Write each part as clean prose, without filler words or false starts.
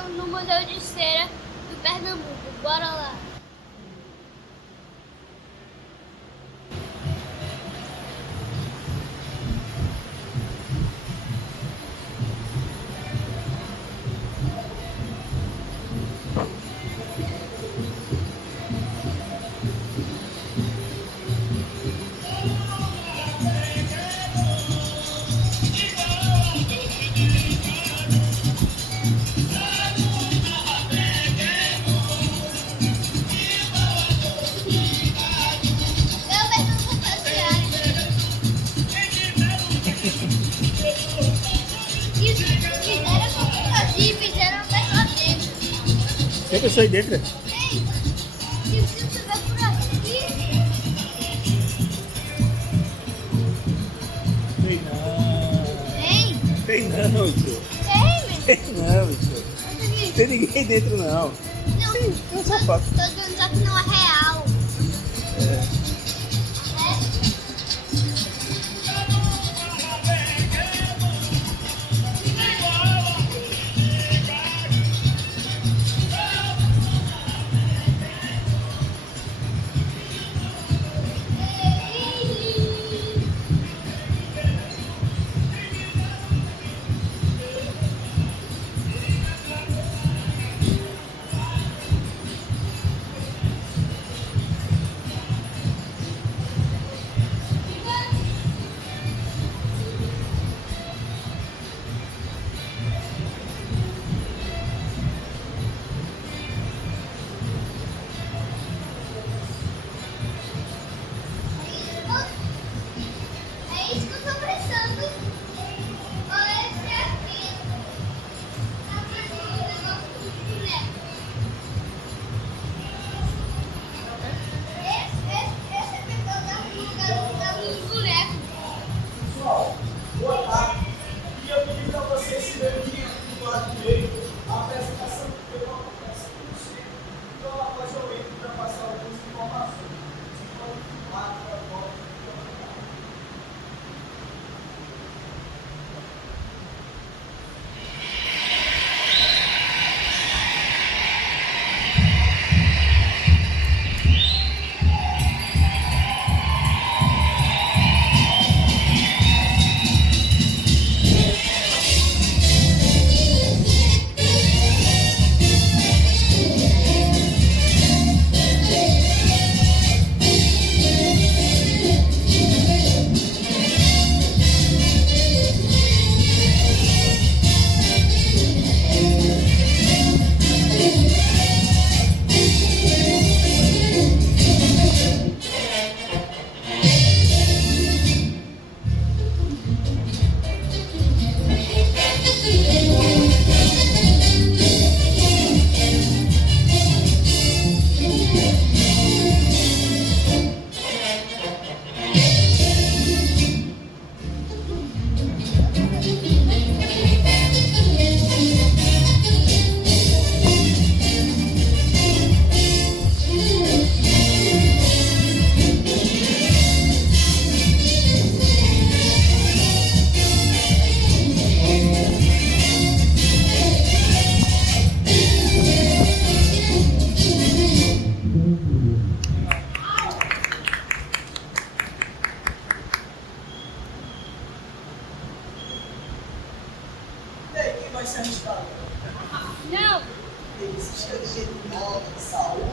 estamos no Museu de Cera do Pernambuco. Bora lá! Tem pessoa aí dentro? Ei, se você vai por aqui. Tem não. Tem? Tem não, tio. Tem, Tem não, tio. Tem ninguém dentro não. Não, É um sapato. tô dizendo só que não é real. É. É isso que eu tô pensando. Olha esse aqui. Tá fazendo um negócio do boneco. Esse é pessoal da boneco. Pessoal, boa tarde. E eu pedi para vocês se verem do lado direito a apresentação do tema acontece no centro. Então, após eu entro para passar algumas informações. E aí, quem vai se arriscar? Não. Existe de moda, de saúde.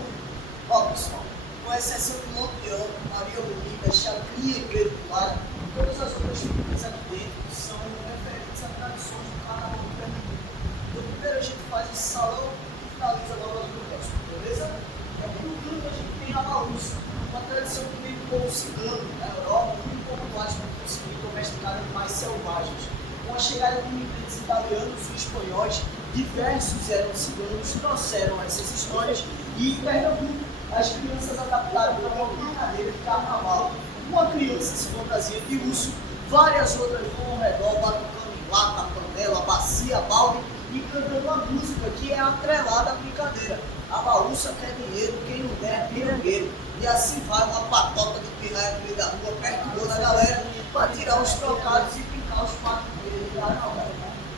Ó, pessoal, com exceção de Lampião, Maria Bonita, Chacrinha e Pedro Pilar, todas as outras figuras aqui dentro são referentes a tradições do carnaval do Pernambuco. Então, primeiro a gente faz esse salão e finaliza logo as protestos, beleza? É o cultura que a gente tem a bagunça, uma tradição que vem do povo cigano na Europa, muito pouco mais para conseguir domesticar animais selvagens. Com a chegada de imigrantes italianos e espanhóis, diversos eram ciganos, trouxeram essas histórias e em Pernambuco as crianças adaptaram para uma brincadeira de carnaval. Uma criança se fantasia de urso, várias outras vão ao redor, batucando em lata, panela, bacia, balde e cantando uma música que é atrelada à brincadeira. A bagunça quer dinheiro, quem não der é pirangueiro. E assim vai uma patota de pirraia no meio da rua, perturbando a galera para tirar os trocados e brincar os patos dele.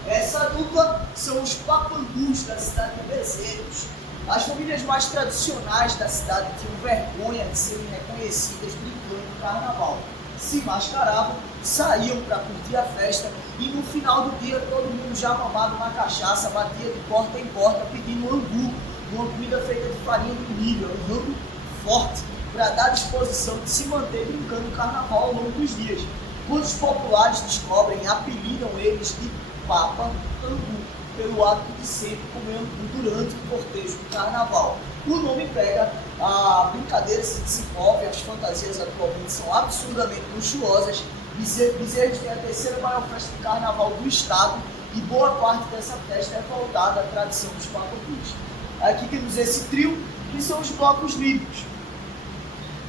Essa dupla são os papangus da cidade de Bezerros. As famílias mais tradicionais da cidade tinham vergonha de serem reconhecidas brincando no carnaval. Se mascaravam, saíam para curtir a festa e no final do dia todo mundo já mamado na cachaça, batia de porta em porta pedindo angu, uma comida feita de farinha de milho, um rango forte para dar disposição de se manter brincando o carnaval ao longo dos dias. Quando os populares descobrem, apelidam eles de Papa Angu, pelo hábito de sempre comer angu durante o cortejo do carnaval. O nome pega, a brincadeira se desenvolve, as fantasias atualmente são absurdamente luxuosas. Bezerros tem a terceira maior festa de carnaval do estado e boa parte dessa festa é voltada à tradição dos papangus. Aqui temos esse trio, que são os blocos líbicos.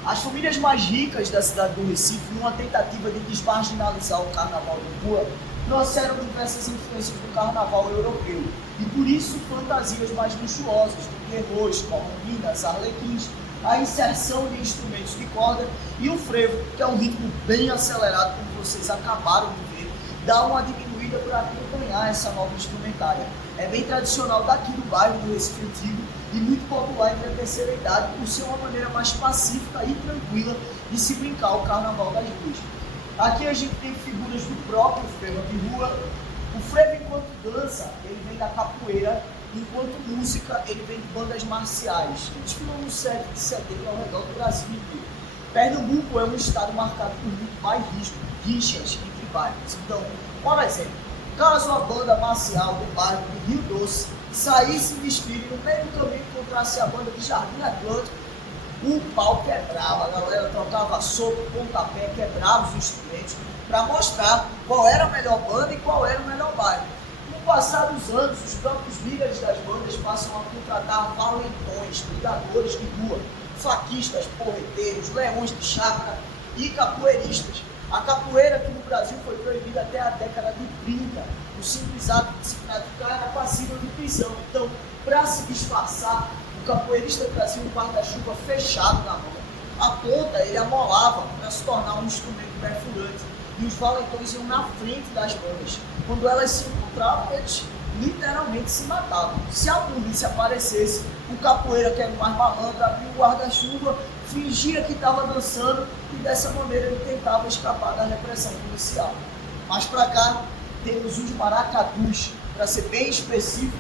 As famílias mais ricas da cidade do Recife, numa tentativa de desmarginalizar o carnaval de rua, trouxeram diversas influências do carnaval europeu e por isso fantasias mais luxuosas, do terrores, colombinas, arlequins, a inserção de instrumentos de corda e o frevo, que é um ritmo bem acelerado, como vocês acabaram de ver, dá uma diminuída para acompanhar essa nova instrumentária. É bem tradicional daqui do bairro do Recife Antigo e muito popular entre a terceira idade por ser uma maneira mais pacífica e tranquila de se brincar o carnaval das ruas. Aqui a gente tem figuras do próprio frevo de rua. O frevo, enquanto dança, ele vem da capoeira, enquanto música, ele vem de bandas marciais. Desfilou no 7 de setembro ao redor do Brasil inteiro. Pernambuco é um estado marcado por muito bairrismo, rixas entre bairros. Então, por exemplo, caso a banda marcial do bairro de Rio Doce saísse em desfile no meio do caminho e encontrasse a banda de Jardim Atlântico, o pau quebrava, a galera trocava soco, pontapé, quebrava os instrumentos para mostrar qual era a melhor banda e qual era o melhor bairro. Com o passar dos anos, os próprios líderes das bandas passam a contratar valentões, brigadores de rua, faquistas, porreteiros, leões de chácara e capoeiristas. A capoeira aqui no Brasil foi proibida até a década de 30. O simples ato de se praticar era passível de prisão. Então, para se disfarçar, o capoeirista trazia um guarda-chuva fechado na mão. A ponta ele amolava para se tornar um instrumento perfurante. E os valentões iam na frente das bandas. Quando elas se encontravam, eles literalmente se matavam. Se a polícia aparecesse, o capoeira, que era o mais malandro, abria o guarda-chuva, fingia que estava dançando e dessa maneira ele tentava escapar da repressão policial. Mas para cá temos os maracatus. Para ser bem específico,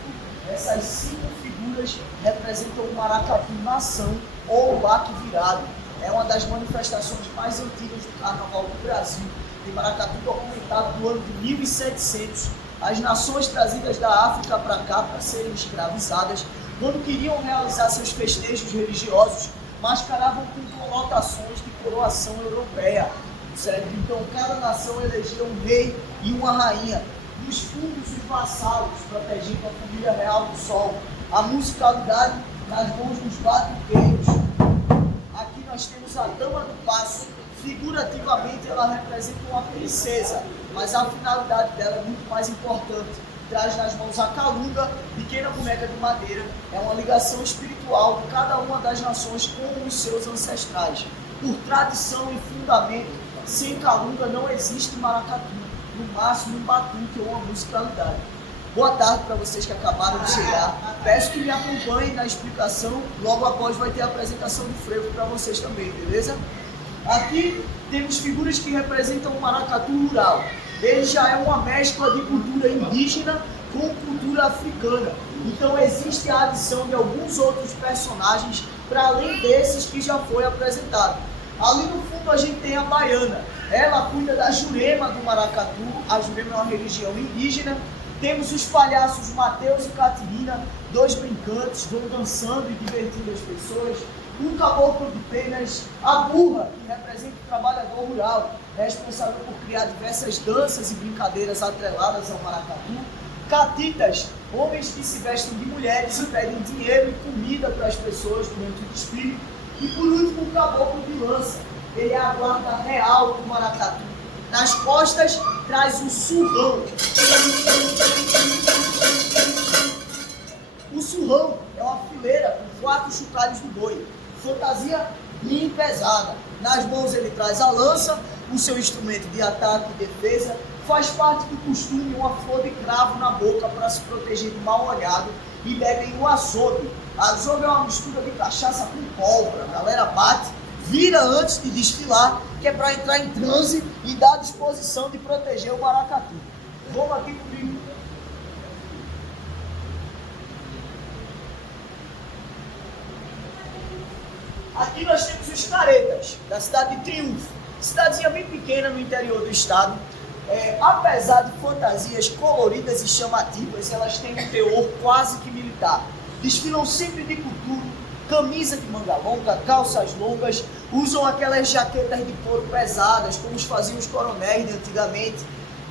essas 5 figuras representam o maracatu nação ou o baque virado. É uma das manifestações mais antigas do carnaval do Brasil. Tem maracatu documentado do ano de 1700. As nações trazidas da África para cá para serem escravizadas, quando queriam realizar seus festejos religiosos, mascaravam com conotações de coroação europeia. Certo? Então, cada nação elegia um rei e uma rainha. Nos fundos, os vassalos, protegendo a família real do sol. A musicalidade nas mãos dos batuqueiros. Aqui nós temos a Dama do Passo. Figurativamente, ela representa uma princesa, mas a finalidade dela é muito mais importante. Traz nas mãos a calunga, pequena boneca de madeira. É uma ligação espiritual de cada uma das nações com os seus ancestrais. Por tradição e fundamento, sem calunga não existe maracatu, no máximo um batuque ou uma musicalidade. Boa tarde para vocês que acabaram de chegar. Peço que me acompanhem na explicação. Logo após vai ter a apresentação do frevo para vocês também, beleza? Aqui temos figuras que representam o maracatu rural. Ele já é uma mescla de cultura indígena com cultura africana. Então existe a adição de alguns outros personagens para além desses que já foi apresentado. Ali no fundo a gente tem a baiana. Ela cuida da Jurema do maracatu. A Jurema é uma religião indígena. Temos os palhaços Mateus e Catirina, 2 brincantes, vão dançando e divertindo as pessoas. Um caboclo de penas, a burra, que representa o trabalhador rural, responsável por criar diversas danças e brincadeiras atreladas ao maracatu. Catitas, homens que se vestem de mulheres e pedem dinheiro e comida para as pessoas durante o desfile. E por último, o caboclo de lança, ele é a guarda real do maracatu. Nas costas, traz o surrão. O surrão é uma fileira com 4 chocalhos do boi. Fantasia bem pesada. Nas mãos ele traz a lança, o seu instrumento de ataque e defesa, faz parte do costume uma flor de cravo na boca para se proteger do mal olhado e bebem o azogue. Azogue é uma mistura de cachaça com pólvora. A galera bate, vira antes de desfilar, que é para entrar em transe e dar a disposição de proteger o maracatu. Vamos aqui comigo. Aqui nós temos os caretas, da cidade de Triunfo. Cidadezinha bem pequena no interior do estado. Apesar de fantasias coloridas e chamativas, elas têm um teor quase que militar. Desfilam sempre de coturno, camisa de manga longa, calças longas, usam aquelas jaquetas de couro pesadas, como faziam os coronéis de antigamente,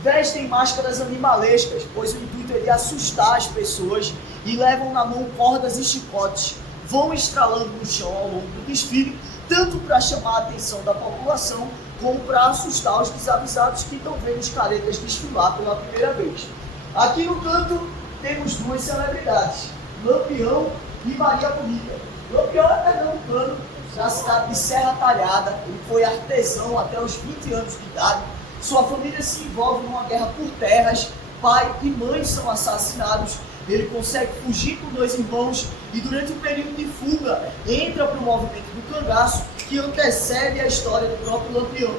vestem máscaras animalescas, pois o intuito é de assustar as pessoas, e levam na mão cordas e chicotes, vão estralando no chão ao longo do desfile, tanto para chamar a atenção da população, como para assustar os desavisados que estão vendo os caretas desfilar pela primeira vez. Aqui no canto temos duas celebridades, Lampião e Maria Bonita. Lampião é pernambucano, da cidade de Serra Talhada. Ele foi artesão até os 20 anos de idade. Sua família se envolve numa guerra por terras, pai e mãe são assassinados. Ele consegue fugir com 2 irmãos e durante o período de fuga entra para o movimento do cangaço, que antecede a história do próprio Lampião.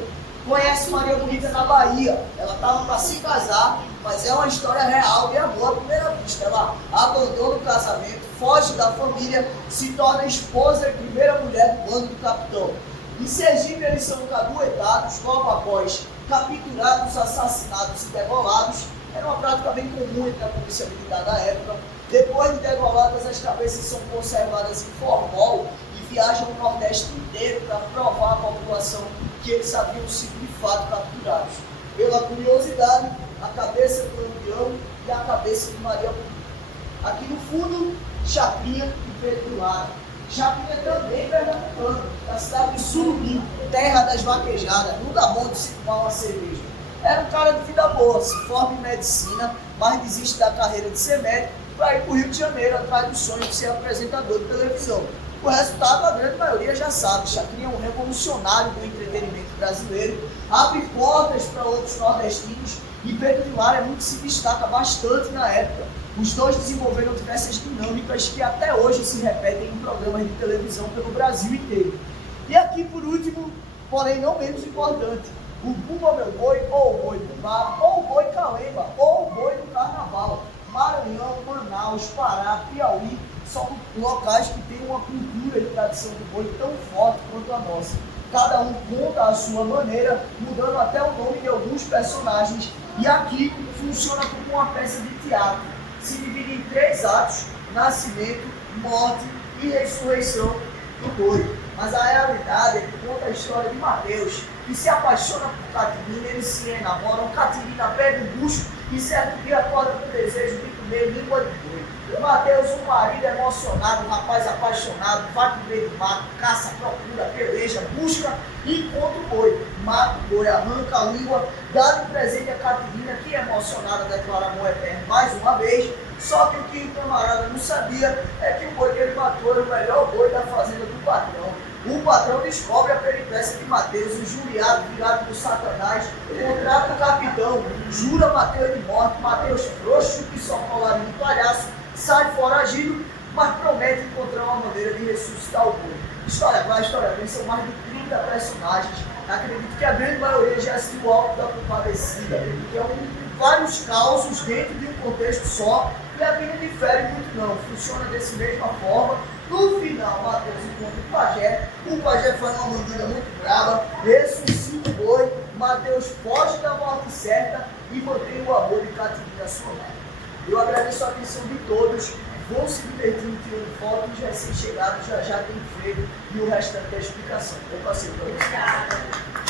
Conhece Maria Bonita na Bahia, ela estava para se casar, mas é uma história real de amor à primeira vista. Ela abandona o casamento, foge da família, se torna esposa e primeira mulher do bando do capitão. Em Sergipe eles são caguetados, logo após capturados, assassinados e degolados. Era uma prática bem comum entre a polícia militar da época. Depois de degoladas, as cabeças são conservadas em formol e viajam o Nordeste inteiro para provar à população que eles haviam sido de fato capturados. Pela curiosidade, a cabeça do Lampião e a cabeça de Maria Bonita. Aqui no fundo, Chapinha e Pedro Lara. Chapinha também pernambucano, da cidade de Surubim, terra das vaquejadas, não dá bom de se tomar uma cerveja. Era um cara de vida boa, se forma em medicina, mas desiste da carreira de ser médico para ir para o Rio de Janeiro atrás do sonho de ser apresentador de televisão. O resultado, a grande maioria já sabe. Chacrinha é um revolucionário do entretenimento brasileiro, abre portas para outros nordestinos e Pedro de Lara é muito se destaca bastante na época. Os dois desenvolveram diversas dinâmicas que até hoje se repetem em programas de televisão pelo Brasil inteiro. E aqui, por último, porém não menos importante, o Bumba Meu Boi, ou o Boi do Mar, ou o Boi Calemba, ou o Boi do Carnaval. Maranhão, Manaus, Pará, Piauí, são locais que têm uma cultura e tradição do boi tão forte quanto a nossa. Cada um conta a sua maneira, mudando até o nome de alguns personagens, e aqui funciona como uma peça de teatro. Se divide em 3 atos: nascimento, morte e ressurreição do boi. Mas a realidade é que conta a história de Mateus, que se apaixona por Catirina, eles se enamoram, Catirina pega o bucho e certo dia acorda com o desejo de comer língua de boi. Mateus, um marido emocionado, um rapaz apaixonado, vai pro meio do mato, caça, procura, peleja, busca e encontra o boi. Mata o boi, arranca a língua, dá de presente a Catirina, que emocionada declara amor eterno mais uma vez. Só que o que o camarada não sabia é que o boi que ele matou era o melhor boi da fazenda do patrão. O patrão descobre a peripécia de Mateus, o juriado virado por Satanás, contrata o capitão, jura Mateus de morte. Mateus, frouxo que só colarinho de palhaço, sai foragido, mas promete encontrar uma maneira de ressuscitar o boi. História vai, história vem, são mais de 30 personagens. Acredito que a grande maioria já assistiu o Alto da Compadecida, que é vários causos dentro de um contexto só, e aqui não difere muito não, funciona dessa mesma forma. No final, Mateus encontra o pajé faz uma mandinga muito brava, ressuscita o boi, Mateus foge da morte certa e mantém o amor de Catirina à sua mãe. Eu agradeço a atenção de todos, vão se divertindo tirando fotos, os recém-chegados já tem freio e o restante da explicação. Eu passei para vocês.